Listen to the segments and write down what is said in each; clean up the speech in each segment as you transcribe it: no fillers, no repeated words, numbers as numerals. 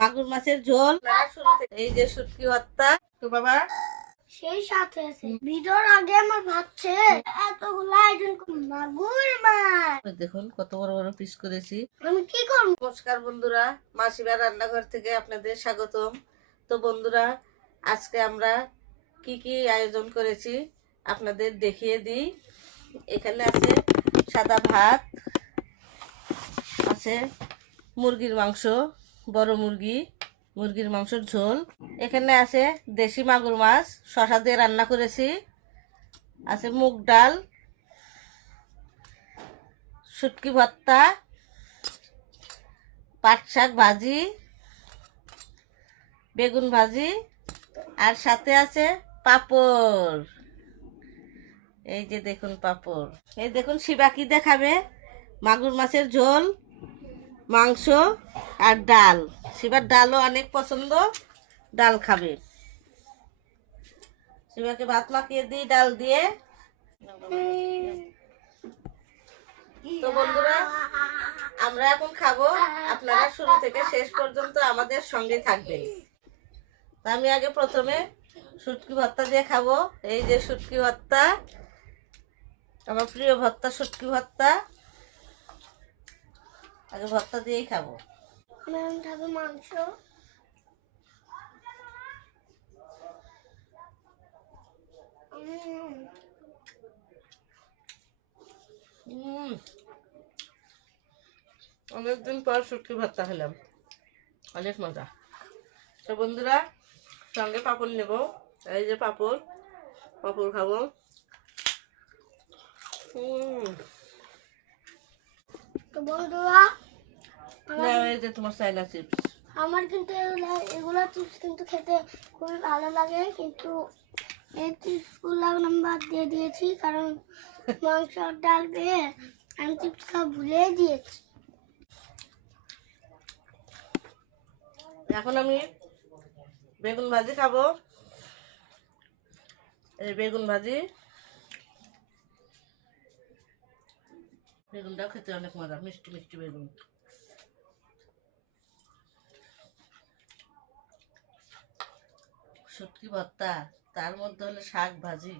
মাগুর মাছের ঝোল শুরু থেকে এই যে শুটকি ভর্তা তো বাবা সেই সাথে আছে ভিডিওর আগে আমার ভাবছে এতগুলো আয়োজন মাগুর মাছ দেখুন কত বড় বড় পিস করেছি। আমি কি করব? নমস্কার বন্ধুরা, মাসিবার রান্নাঘর থেকে আপনাদের স্বাগতম। তো বন্ধুরা, আজকে আমরা কি কি আয়োজন করেছি আপনাদের দেখিয়ে দিই। এখানে আছে সাদা ভাত, আছে মুরগির মাংস, বড় মুরগির মাংসের ঝোল। এখানে আছে দেশি মাগুর মাছ শসা দিয়ে রান্না করেছি, আছে মুগ ডাল, শুটকি ভর্তা, পাট শাক ভাজি, বেগুন ভাজি, আর সাথে আছে পাঁপড়। এই যে দেখুন পাঁপড়। এই দেখুন শিবা কি দেখাবে, মাগুর মাছের ঝোল, মাংস আর ডাল। শিবার ডালও অনেক পছন্দ, ডাল খাবে। শিবাকে ভাত মাখিয়ে দিই ডাল দিয়ে। তো বন্ধুরা, আমরা এখন খাবো, আপনারা শুরু থেকে শেষ পর্যন্ত আমাদের সঙ্গে থাকবেন। আমি আগে প্রথমে শুটকি ভর্তা দিয়ে খাবো। এই যে শুটকি ভর্তা, আমার প্রিয় ভর্তা শুটকি ভর্তা। আগে ভর্তা দিয়েই খাবো। আমি খাবো মাংস। অনেকদিন পর শুটকি ভর্তা খেলাম, অনেক মজা। তো বন্ধুরা, সঙ্গে পাঁপড় নেব। এই যে পাঁপড় খাবো। তো বন্ধুরা, এই যে তোমার চাইনা চিপস। আমার কিন্তু এগুলা চিপস কিন্তু খেতে খুবই ভালো লাগে, কিন্তু এই চিপসগুলো আমি বাদ দিয়ে দিয়েছি কারণ মাংস আর ডাল পেয়ে আমি চিপস খাওয়া ভুলে দিয়েছি। এখন আমি বেগুন ভাজি খাবো। এই বেগুন ভাজি, বেগুনটাও খেতে অনেক মজা, মিষ্টি মিষ্টি বেগুন। শুটকি ভর্তা, তার মধ্যে হলো শাক ভাজি,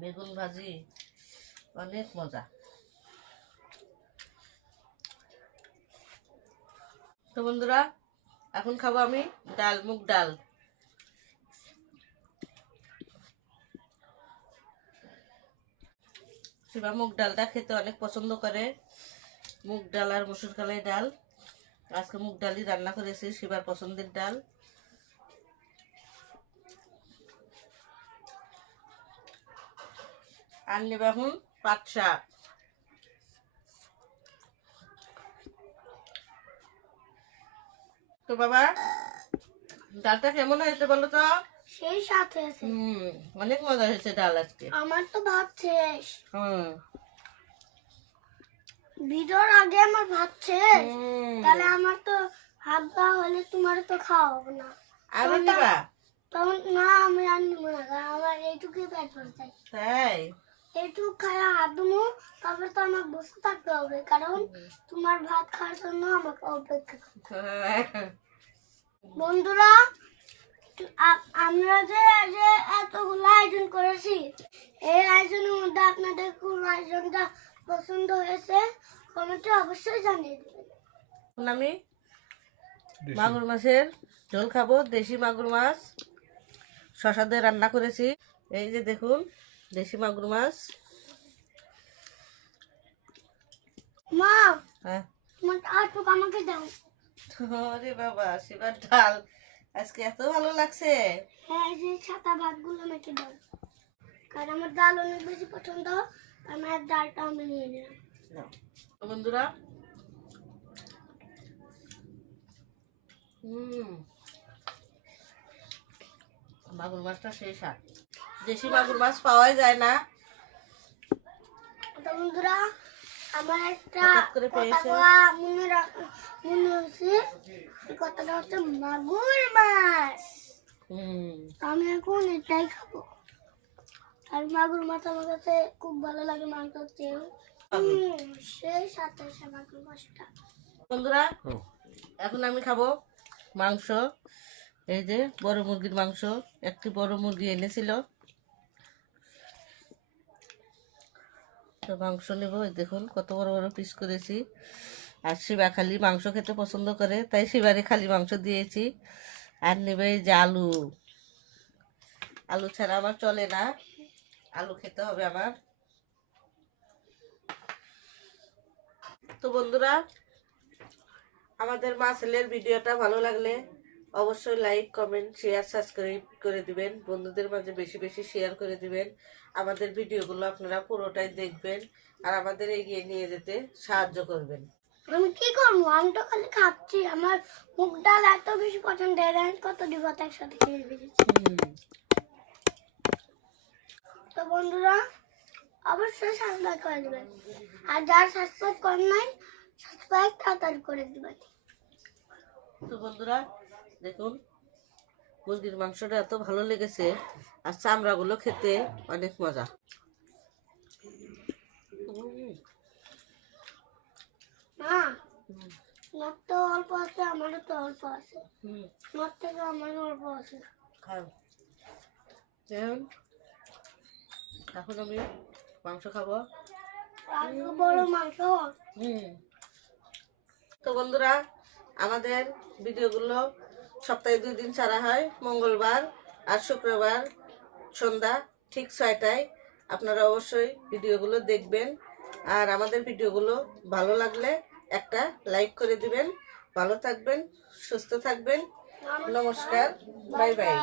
বেগুন ভাজি, অনেক মজা। তো বন্ধুরা, এখন খাবো আমি ডাল, মুগ ডাল। শিবা মুগ ডালটা খেতে অনেক পছন্দ করে, মুগ ডাল আর মসুর কালাই ডাল। আজকে মুগ ডালই রান্না করেছি, শিবার পছন্দের ডাল। আর নেবে এখন পাট শাক। তো বাবা, ডালটা কেমন হয়েছে বলো তো? সেই সাথে আছে। অনেক মজা হয়েছে ডাল আজকে। আমার তো ভাত শেষ। হুম, ভিডিওর আগে আমার ভাত শেষ, তাহলে আমার তো হাত দেওয়া হলে তোমার তো খাওয়া হবে না। আরো নিবা? তখন না, আমি আর নিবো না, কারণ আমার এইটুকুই পেট ভরতে। তাই এইটুকু খায়া হাত দেবো, তারপরে তো আমার বসে থাকতে হবে, কারণ তোমার ভাত খাওয়ার জন্য আমাকে অপেক্ষা করতে হবে। বন্ধুরা, আমরা যে এতগুলো আয়োজন করেছি, এই আয়োজনের মধ্যে আপনাদের কোন আয়োজনটা পছন্দ হয়েছে কমেন্টে অবশ্যই জানিয়ে দেবেন। আমি মাগুর মাছের ঝোল খাবো, দেশি মাগুর মাছ শসা দিয়ে রান্না করেছি। এই যে দেখুন দেশি মাগুর মাছ। মা, হ্যাঁ, তোমার আটুক আমাকে দাও। আরে বাবা, শিবার ডাল আজকে এত ভালো লাগছে। হ্যাঁ, এই যে সাদা ভাতগুলো আমাকে দাও, কারণ আমার ডাল অনেক বেশি পছন্দ, আমার ডালটা আমি নিয়ে নিলাম। নাও। তো বন্ধুরা, মাগুর মাছটা সেই স্বাদ, দেশি মাগুর মাছ পাওয়াই যায় না। তো বন্ধুরা, আমার একটা হঠাৎ করে পেয়েছে। মনে হচ্ছে, এই কথাটা হচ্ছে মাগুর মাছ। আমি এখন এটাই খাবো, আর মাগুর মাছ আমার কাছে খুব ভালো লাগে মাংসের চেয়েও। সেই সাথে মাগুর মাছটা। বন্ধুরা, এখন আমি খাবো মাংস, এই যে বড় মুরগির মাংস, একটি বড় মুরগি এনেছিল। তো মাংস নেব, এই দেখুন কত বড় বড় পিস করেছি। আর শিবা খালি মাংস খেতে পছন্দ করে, তাই শিবারে খালি মাংস দিয়েছি। আর নেবে এই যে আলু, আলু ছাড়া আমার চলে না, আলু খেতে হবে আমার। তো বন্ধুরা, আমাদের মা ছেলের ভিডিওটা ভালো লাগলে অবশ্যই লাইক, কমেন্ট, শেয়ার, সাবস্ক্রাইব করে দিবেন। বন্ধুদের মাঝে বেশি বেশি শেয়ার করে দিবেন। আমাদের ভিডিওগুলো আপনারা পুরোটাই দেখবেন আর আমাদের এগিয়ে নিয়ে যেতে সাহায্য করবেন। আমি কি করবো, আমি তো খালি খাচ্ছি। আমার মুগ ডাল এত বেশি পছন্দ, কত দিব একসাথে খেয়ে ফেলেছি। তো বন্ধুরা, অবশ্যই সাবস্ক্রাইব করে দিবেন। আর যারা সাবস্ক্রাইব করেন নাই, সাবস্ক্রাইব তাড়াতাড়ি করে দিবেন। তো বন্ধুরা দেখুন, মুরগির মাংসটা এত ভালো লেগেছে, আর চামড়াগুলো খেতে অনেক মজা। মা, নখ তো অল্প আছে, আমারও তো অল্প আছে। নখ থেকে আমারও অল্প আছে। এখন আমি মাংস খাবো। বড় মাংস। তো বন্ধুরা, আমাদের ভিডিওগুলো সপ্তাহে 2 দিন ছাড়া হয়, মঙ্গলবার আর শুক্রবার সন্ধ্যা ঠিক 6টায়। আপনারা অবশ্যই ভিডিওগুলো দেখবেন। আর আমাদের ভিডিওগুলো ভালো লাগলে একটা লাইক করে দিবেন। ভালো থাকবেন, সুস্থ থাকবেন। নমস্কার, বাই বাই।